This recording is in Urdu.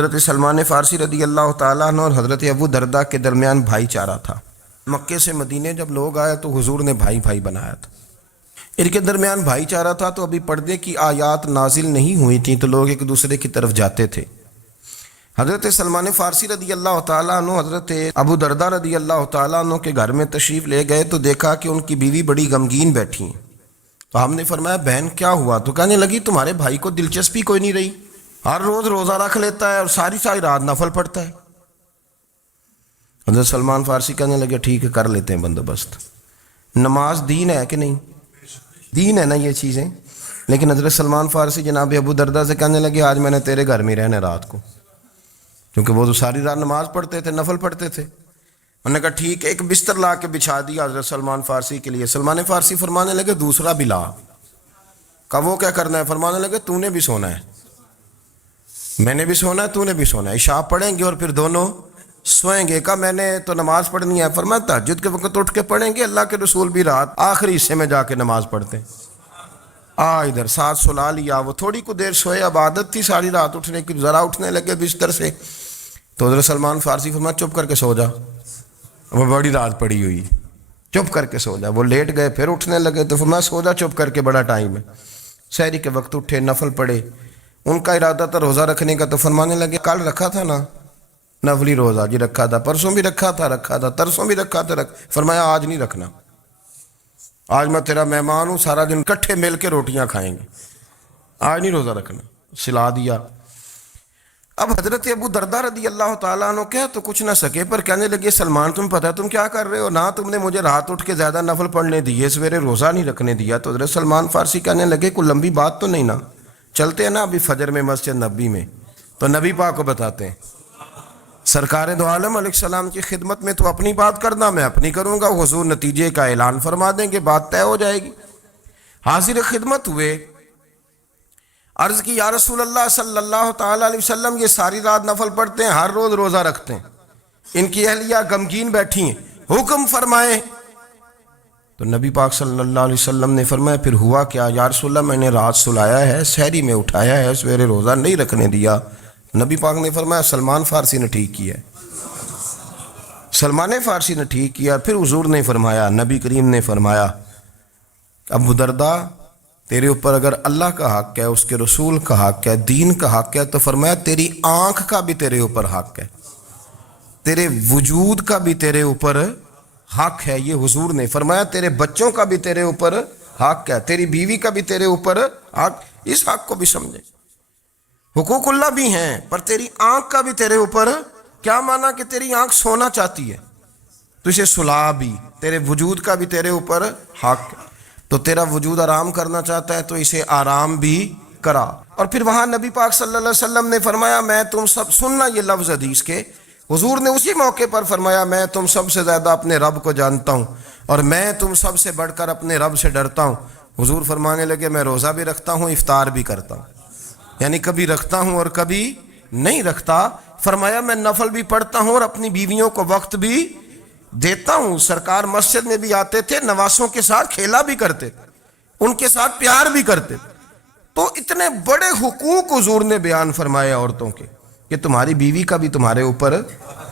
حضرت سلمان فارسی رضی اللہ تعالیٰ عنہ اور حضرت ابو دردہ کے درمیان بھائی چارہ تھا۔ مکے سے مدینے جب لوگ آئے تو حضور نے بھائی بھائی بنایا تھا۔ ان کے درمیان بھائی چارہ تھا تو ابھی پردے کی آیات نازل نہیں ہوئی تھیں تو لوگ ایک دوسرے کی طرف جاتے تھے۔ حضرت سلمان فارسی رضی اللہ تعالیٰ عنہ حضرت ابو دردہ رضی اللہ تعالیٰ عنہ کے گھر میں تشریف لے گئے تو دیکھا کہ ان کی بیوی بڑی غمگین بیٹھی ہیں۔ تو ہم نے فرمایا بہن کیا ہوا؟ تو کہنے لگی تمہارے بھائی کو دلچسپی کوئی نہیں رہی، ہر روز روزہ رکھ لیتا ہے اور ساری رات نفل پڑھتا ہے۔ حضرت سلمان فارسی کہنے لگے ٹھیک ہے کر لیتے ہیں بندوبست۔ نماز دین ہے کہ نہیں؟ دین ہے نا یہ چیزیں۔ لیکن حضرت سلمان فارسی جناب ابو دردہ سے کہنے لگے آج میں نے تیرے گھر میں رہنا رات کو، کیونکہ وہ تو ساری رات نماز پڑھتے تھے، نفل پڑھتے تھے۔ انہوں نے کہا ٹھیک ہے، ایک بستر لا کے بچھا دیا حضرت سلمان فارسی کے لیے۔ سلمان فارسی فرمانے لگے دوسرا بھی لا۔ کہا وہ کیا کرنا ہے؟ فرمانے لگے تو نے بھی سونا ہے، میں نے بھی سونا ہے، تو نے بھی سونا ہے، عشاء پڑھیں گے اور پھر دونوں سوئیں گے۔ کہا میں نے تو نماز پڑھنی ہے۔ فرمایا تہجد کے وقت اٹھ کے پڑھیں گے، اللہ کے رسول بھی رات آخری حصے میں جا کے نماز پڑھتے ادھر ساتھ سلا لیا۔ وہ تھوڑی کو دیر سوئے، اب عادت تھی ساری رات اٹھنے کی، ذرا اٹھنے لگے بستر سے تو حضرت سلمان فارسی فرمایا چپ کر کے سو جا، وہ بڑی رات پڑی ہوئی، چپ کر کے سو جا۔ وہ لیٹ گئے، پھر اٹھنے لگے تو فرمایا سو جا چپ کر کے، بڑا ٹائم ہے۔ سحری کے وقت اٹھے، نفل پڑھے۔ ان کا ارادہ تھا روزہ رکھنے کا تو فرمانے لگے کل رکھا تھا نا نفلی روزہ؟ جی رکھا تھا۔ پرسوں بھی رکھا تھا، ترسوں بھی رکھا تھا۔ فرمایا آج نہیں رکھنا، آج میں تیرا مہمان ہوں، سارا دن کٹھے مل کے روٹیاں کھائیں گے، آج نہیں روزہ رکھنا۔ سلا دیا۔ اب حضرت ابو دردہ رضی اللہ تعالیٰ عنہ کہہ تو کچھ نہ سکے، پر کہنے لگے سلمان تم پتہ تم کیا کر رہے ہو؟ نہ تم نے مجھے رات اٹھ کے زیادہ نفل پڑھنے دیے، سویرے روزہ نہیں رکھنے دیا۔ تو حضرت سلمان فارسی کہنے لگے کوئی لمبی بات تو نہیں نا، چلتے ہیں نا ابھی فجر میں مسجد نبی میں تو نبی پاک کو بتاتے ہیں۔ سرکار دو عالم علیہ السلام کی خدمت میں تو اپنی بات کرنا، میں اپنی کروں گا، حضور نتیجے کا اعلان فرما دیں گے، بات طے ہو جائے گی۔ حاضر خدمت ہوئے، عرض کی یا رسول اللہ صلی اللہ تعالیٰ علیہ وسلم یہ ساری رات نفل پڑھتے ہیں، ہر روز روزہ رکھتے ہیں، ان کی اہلیہ غمگین بیٹھی ہیں، حکم فرمائیں۔ تو نبی پاک صلی اللہ علیہ وسلم نے فرمایا پھر ہوا کیا؟ یا رسول اللہ میں نے رات سلایا ہے، سحری میں اٹھایا ہے، سویرے روزہ نہیں رکھنے دیا۔ نبی پاک نے فرمایا سلمان فارسی نے ٹھیک کیا ہے، سلمان فارسی نے ٹھیک کیا۔ پھر حضور نے فرمایا، نبی کریم نے فرمایا ابو دردہ تیرے اوپر اگر اللہ کا حق ہے، اس کے رسول کا حق ہے، دین کا حق ہے، تو فرمایا تیری آنکھ کا بھی تیرے اوپر حق ہے، تیرے وجود کا بھی تیرے اوپر حق ہے۔ یہ حضور نے فرمایا تیرے بچوں کا بھی تیرے اوپر حق ہے، تیری بیوی کا بھی تیرے اوپر حق۔ اس حق کو بھی سمجھے، حقوق اللہ بھی ہیں، پر تیری آنکھ کا بھی تیرے اوپر کیا مانا کہ تیری آنکھ سونا چاہتی ہے تو اسے سلا بھی، تیرے وجود کا بھی تیرے اوپر حق ہے، تو تیرا وجود آرام کرنا چاہتا ہے تو اسے آرام بھی کرا۔ اور پھر وہاں نبی پاک صلی اللہ علیہ وسلم نے فرمایا میں تم سب، سننا یہ لفظ حدیث کے، حضور نے اسی موقع پر فرمایا میں تم سب سے زیادہ اپنے رب کو جانتا ہوں اور میں تم سب سے بڑھ کر اپنے رب سے ڈرتا ہوں۔ حضور فرمانے لگے میں روزہ بھی رکھتا ہوں، افطار بھی کرتا ہوں، یعنی کبھی رکھتا ہوں اور کبھی نہیں رکھتا۔ فرمایا میں نفل بھی پڑھتا ہوں اور اپنی بیویوں کو وقت بھی دیتا ہوں۔ سرکار مسجد میں بھی آتے تھے، نواسوں کے ساتھ کھیلا بھی کرتے تھے، ان کے ساتھ پیار بھی کرتے تھے۔ تو اتنے بڑے حقوق حضور نے بیان فرمائے عورتوں کے کہ تمہاری بیوی کا بھی تمہارے اوپر